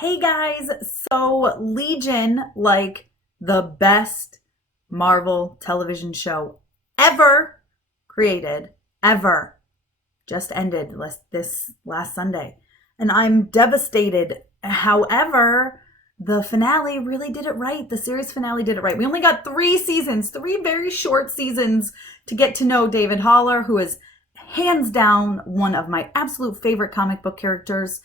Hey guys, so Legion, like the best Marvel television show ever created, ever, just ended this last Sunday. And I'm devastated. However, the finale really did it right. The series finale did it right. We only got 3 seasons, 3 very short seasons to get to know David Haller, who is hands down one of my absolute favorite comic book characters,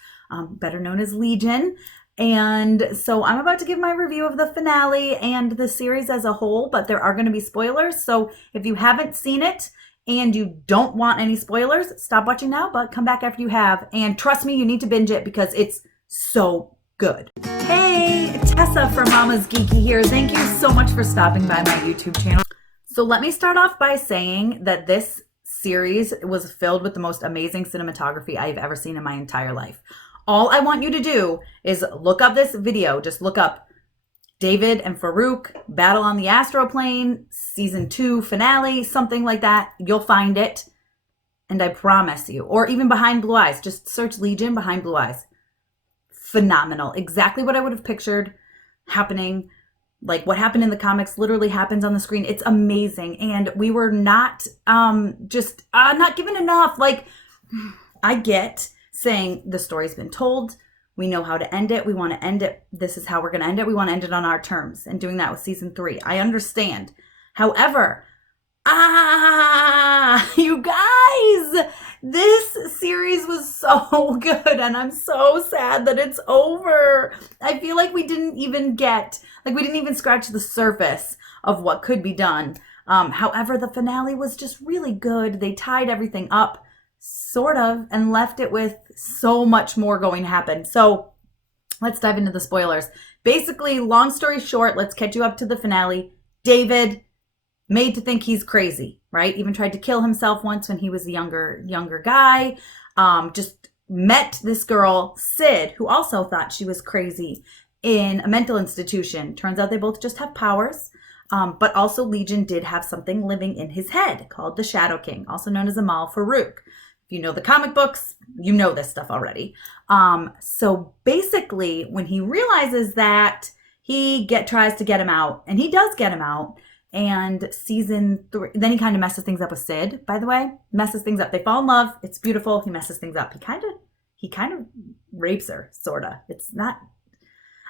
better known as Legion. And so I'm about to give my review of the finale and the series as a whole, but there are going to be spoilers. So if you haven't seen it and you don't want any spoilers, stop watching now, but come back after you have. And trust me, you need to binge it because it's so good. Hey, Tessa from Mama's Geeky here. Thank you so much for stopping by my YouTube channel. So let me start off by saying that this series was filled with the most amazing cinematography I've ever seen in my entire life. All I want you to do is look up this video. Just look up David and Farouk battle on the astroplane, season 2 finale, something like that. You'll find it. And I promise you, or even Behind Blue Eyes, just search Legion Behind Blue Eyes. Phenomenal. Exactly what I would have pictured happening. Like what happened in the comics literally happens on the screen. It's amazing. And we were not not given enough. Like, I get saying the story's been told. We know how to end it. We want to end it. This is how we're going to end it. We want to end it on our terms. And doing that with season 3. I understand. However, you guys, this series was so good and I'm so sad that it's over. I feel like we didn't even scratch the surface of what could be done. However, the finale was just really good. They tied everything up sort of and left it with so much more going to happen. So let's dive into the spoilers. Basically, long story short, let's catch you up to the finale. David, made to think he's crazy, right? Even tried to kill himself once when he was a younger guy. Just met this girl, Sid, who also thought she was crazy in a mental institution. Turns out they both just have powers. But also Legion did have something living in his head called the Shadow King, also known as Amal Farouk. If you know the comic books, you know this stuff already. So basically, when he realizes that, he tries to get him out, and he does get him out. And season 3, then he kind of messes things up with Sid, by the way. Messes things up. They fall in love. It's beautiful. He messes things up. He kind of rapes her, sort of. It's not,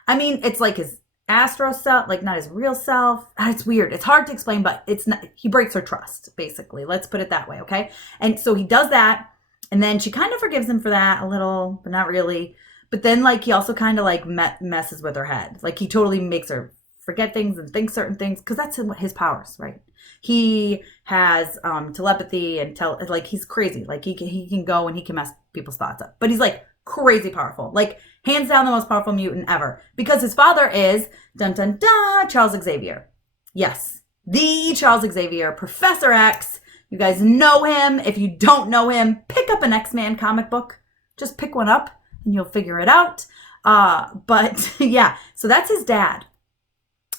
I mean, it's like his astro self, like not his real self. It's weird. It's hard to explain, but it's not, he breaks her trust, basically. Let's put it that way, okay? And so he does that, and then she kind of forgives him for that a little, but not really. But then, like, he also kind of, like, messes with her head. Like, he totally makes her forget things and think certain things, because that's his powers, right? He has telepathy and like, he's crazy. Like, he can go and he can mess people's thoughts up. But he's, like, crazy powerful. Like, hands down the most powerful mutant ever. Because his father is, dun dun dun, Charles Xavier. Yes, the Charles Xavier, Professor X. You guys know him. If you don't know him, pick up an X-Men comic book. Just pick one up and you'll figure it out. But yeah, so that's his dad.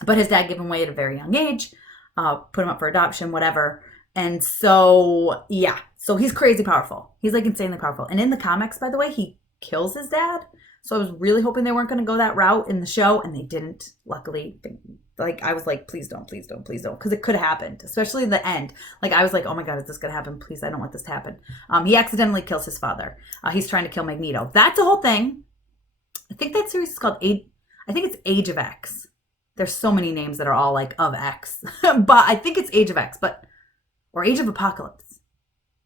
But his dad gave him away at a very young age, put him up for adoption, whatever. And so, yeah, so he's crazy powerful. He's like insanely powerful. And in the comics, by the way, he kills his dad. So I was really hoping they weren't going to go that route in the show, and they didn't, luckily. Like, I was like, please don't, please don't, please don't, because it could have happened, especially in the end. Like, I was like, oh my God, is this going to happen? Please, I don't want this to happen. He accidentally kills his father. He's trying to kill Magneto. That's a whole thing. I think that series is called I think it's Age of X. There's so many names that are all like of X, but I think it's Age of X, or Age of Apocalypse.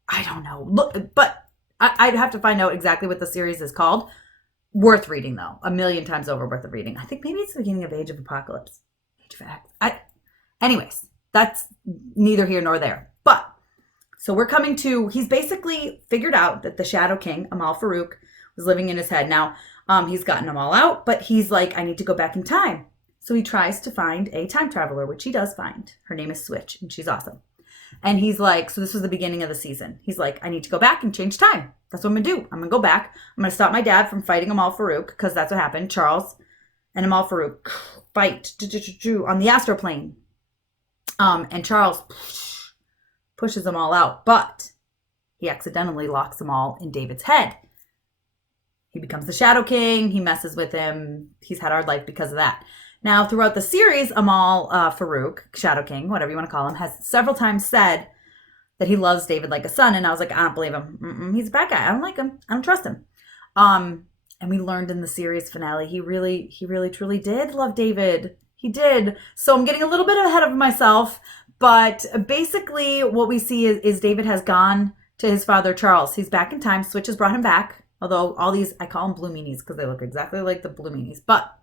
I don't know. Look, but I'd have to find out exactly what the series is called. Worth reading, though. 1,000,000 times over worth of reading. I think maybe it's the beginning of Age of Apocalypse. Age of X. Anyways, that's neither here nor there. But, so we're coming to, he's basically figured out that the Shadow King, Amal Farouk, was living in his head. Now, he's gotten them all out, but he's like, I need to go back in time. So he tries to find a time traveler, which he does find. Her name is Switch, and she's awesome. And he's like, so this was the beginning of the season. He's like, I need to go back and change time. That's what I'm going to do. I'm going to go back. I'm going to stop my dad from fighting Amal Farouk, because that's what happened. Charles and Amal Farouk fight on the astroplane. And Charles pushes them all out, but he accidentally locks them all in David's head. he becomes the Shadow King. He messes with him. He's had a hard life because of that. Now, throughout the series, Amal Farouk, Shadow King, whatever you want to call him, has several times said that he loves David like a son. And I was like, I don't believe him. He's a bad guy. I don't like him. I don't trust him. And we learned in the series finale, he really, truly did love David. He did. So I'm getting a little bit ahead of myself. But basically what we see is David has gone to his father, Charles. He's back in time. Switch has brought him back. Although all these, I call them blue meanies because they look exactly like the blue meanies. But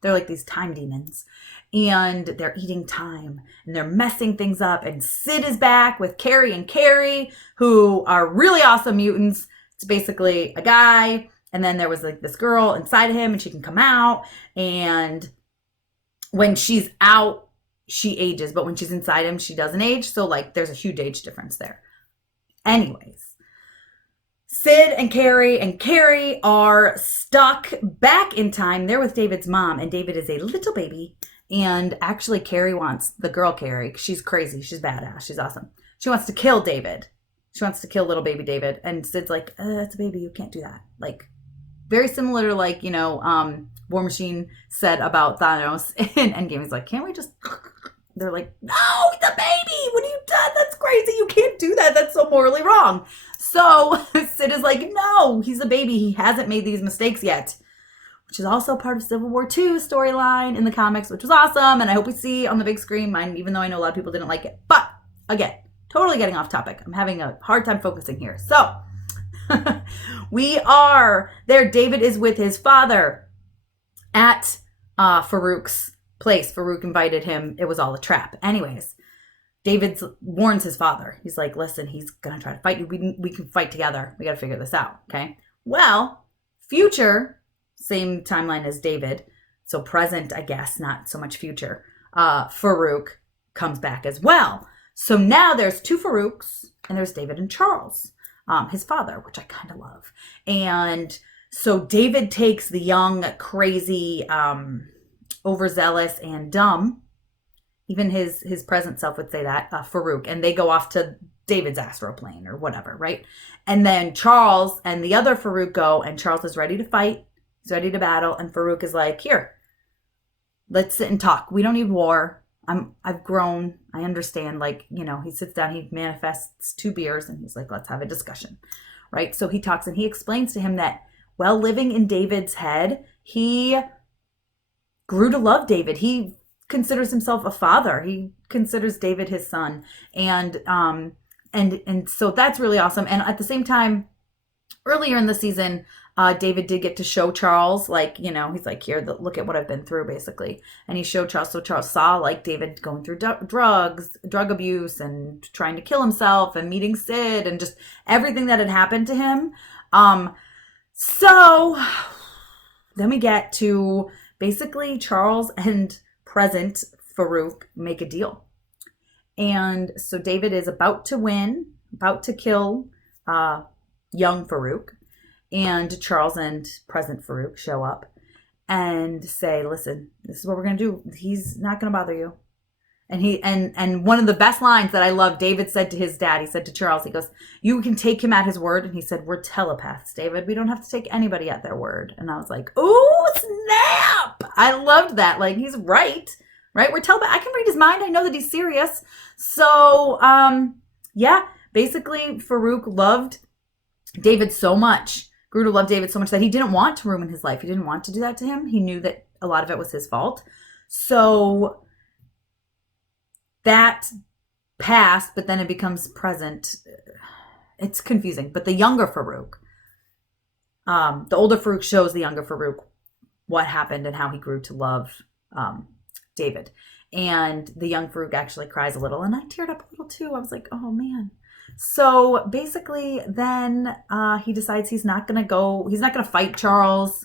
they're like these time demons. And they're eating time. And they're messing things up. And Sid is back with Carrie and Carrie, who are really awesome mutants. It's basically a guy. And then there was like this girl inside of him. And she can come out. And when she's out, she ages. But when she's inside him, she doesn't age. So like there's a huge age difference there. Anyways. Sid and Carrie are stuck back in time. They're with David's mom, and David is a little baby. And actually, Carrie wants the girl Carrie. She's crazy. She's badass. She's awesome. She wants to kill David. She wants to kill little baby David. And Sid's like, it's a baby. You can't do that. Like, very similar to like, War Machine said about Thanos in Endgame. He's like, can't we just... They're like, no, the baby. What have you done? That's crazy. You can't do that. That's so morally wrong. So Sid is like, no, he's a baby. He hasn't made these mistakes yet, which is also part of Civil War II storyline in the comics, which was awesome. And I hope we see on the big screen, even though I know a lot of people didn't like it. But again, totally getting off topic. I'm having a hard time focusing here. So we are there. David is with his father at Farouk's place. Farouk invited him. It was all a trap. Anyways, David warns his father. He's like, listen, he's going to try to fight you. We can fight together. We got to figure this out. Okay. Well, future, same timeline as David. So present, I guess, not so much future. Farouk comes back as well. So now there's two Farouks and there's David and Charles, his father, which I kind of love. And so David takes the young, crazy, overzealous and dumb, even his present self would say that, Farouk, and they go off to David's astral plane or whatever, right? And then Charles and the other Farouk go, and Charles is ready to fight. He's ready to battle, and Farouk is like, here, let's sit and talk. We don't need war. I've grown. I understand. Like, he sits down, he manifests 2 beers, and he's like, let's have a discussion, right? So he talks, and he explains to him that while living in David's head, he grew to love David. He considers himself a father. He considers David his son. And so that's really awesome. And at the same time, earlier in the season, David did get to show Charles, like, he's like, here, look at what I've been through, basically. And he showed Charles. So Charles saw like David going through drug abuse and trying to kill himself and meeting Sid and just everything that had happened to him. So then we get to basically Charles and present Farouk make a deal. And so David is about to win, about to kill young Farouk. And Charles and present Farouk show up and say, listen, this is what we're going to do. He's not going to bother you. And one of the best lines that I love, David said to his dad, he said to Charles, he goes, you can take him at his word. And he said, we're telepaths, David. We don't have to take anybody at their word. And I was like, ooh, snap. I loved that. Like, he's right? We're telepaths. I can read his mind. I know that he's serious. So, yeah, basically Farouk loved David so much, grew to love David so much that he didn't want to ruin his life. He didn't want to do that to him. He knew that a lot of it was his fault. So that passed, but then it becomes present. It's confusing. But the younger Farouk, the older Farouk shows the younger Farouk what happened and how he grew to love David. And the young Farouk actually cries a little, and I teared up a little too. I was like, oh man. So basically then he decides he's not going to fight Charles.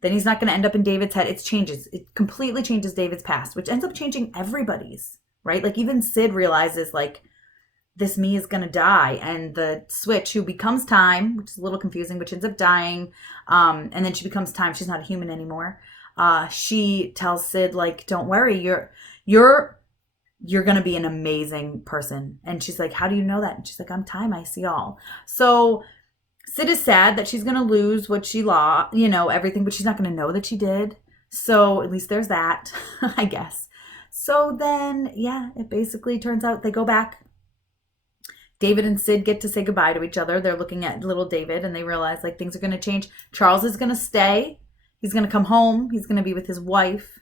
Then he's not going to end up in David's head. It completely changes David's past, which ends up changing everybody's, right? Like even Sid realizes like this me is going to die. And the Switch, who becomes Time, which is a little confusing, but she ends up dying. And then she becomes Time. She's not a human anymore. She tells Sid like, don't worry, you're going to be an amazing person. And she's like, how do you know that? And she's like, I'm Time. I see all. So Sid is sad that she's going to lose what she lost, everything, but she's not going to know that she did. So at least there's that, I guess. So then, yeah, it basically turns out they go back. David and Sid get to say goodbye to each other. They're looking at little David and they realize like things are going to change. Charles is going to stay. He's going to come home. He's going to be with his wife.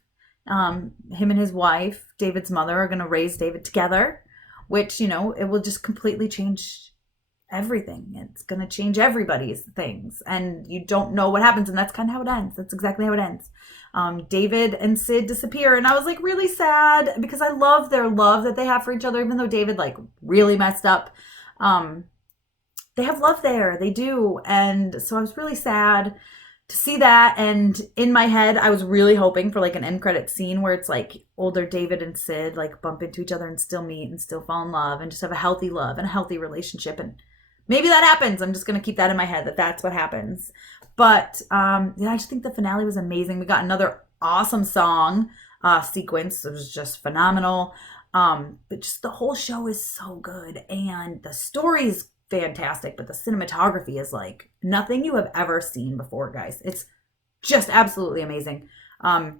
Him and his wife, David's mother, are going to raise David together, which, it will just completely change everything. It's going to change everybody's things. And you don't know what happens. And that's kind of how it ends. That's exactly how it ends. David and Sid disappear. And I was like really sad because I love their love that they have for each other, even though David like really messed up. They have love there. They do. And so I was really sad to see that. And in my head, I was really hoping for like an end credit scene where it's like older David and Sid like bump into each other and still meet and still fall in love and just have a healthy love and a healthy relationship. And maybe that happens. I'm just going to keep that in my head that that's what happens. But I just think the finale was amazing. We got another awesome song sequence. It was just phenomenal. But just the whole show is so good. And the story is fantastic. But the cinematography is like nothing you have ever seen before, guys. It's just absolutely amazing. I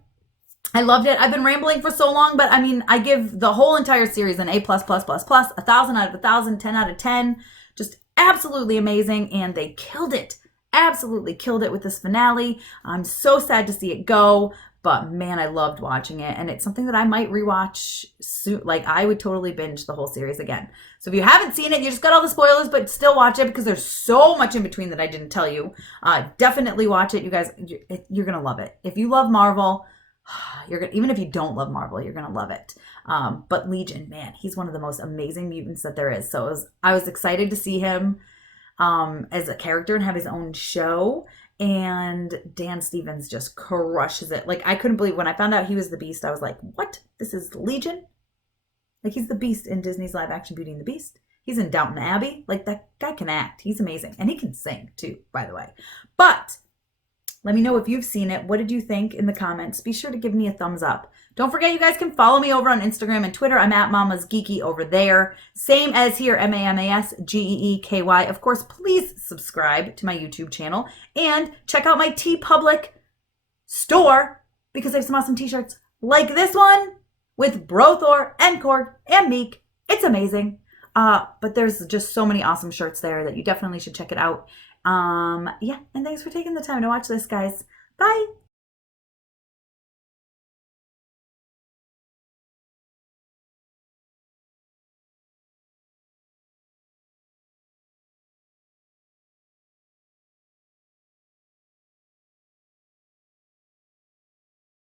loved it. I've been rambling for so long, but I mean, I give the whole entire series an A++++, 1,000 out of 1,000, 10 out of 10. Just absolutely amazing. And they killed it. Absolutely killed it with this finale. I'm so sad to see it go, but man, I loved watching it. And it's something that I might rewatch soon. Like I would totally binge the whole series again. So if you haven't seen it, you just got all the spoilers, but still watch it because there's so much in between that I didn't tell you. Definitely watch it. You guys, you're going to love it. If you love Marvel, even if you don't love Marvel, you're going to love it. But Legion, man, he's one of the most amazing mutants that there is. So I was excited to see him as a character and have his own show. And Dan Stevens just crushes it. Like, I couldn't believe when I found out he was the Beast. I was like, what? This is Legion? Like, he's the Beast in Disney's live action Beauty and the Beast. He's in Downton Abbey. Like, that guy can act. He's amazing. And he can sing, too, by the way. But let me know if you've seen it. What did you think in the comments? Be sure to give me a thumbs up. Don't forget, you guys can follow me over on Instagram and Twitter. I'm at Mama's Geeky over there. Same as here, MAMASGEEKY. Of course, please subscribe to my YouTube channel and check out my TeePublic store because I have some awesome t-shirts like this one with Brothor and Korg and Meek. It's amazing. But there's just so many awesome shirts there that you definitely should check it out. Yeah, and thanks for taking the time to watch this, guys. Bye.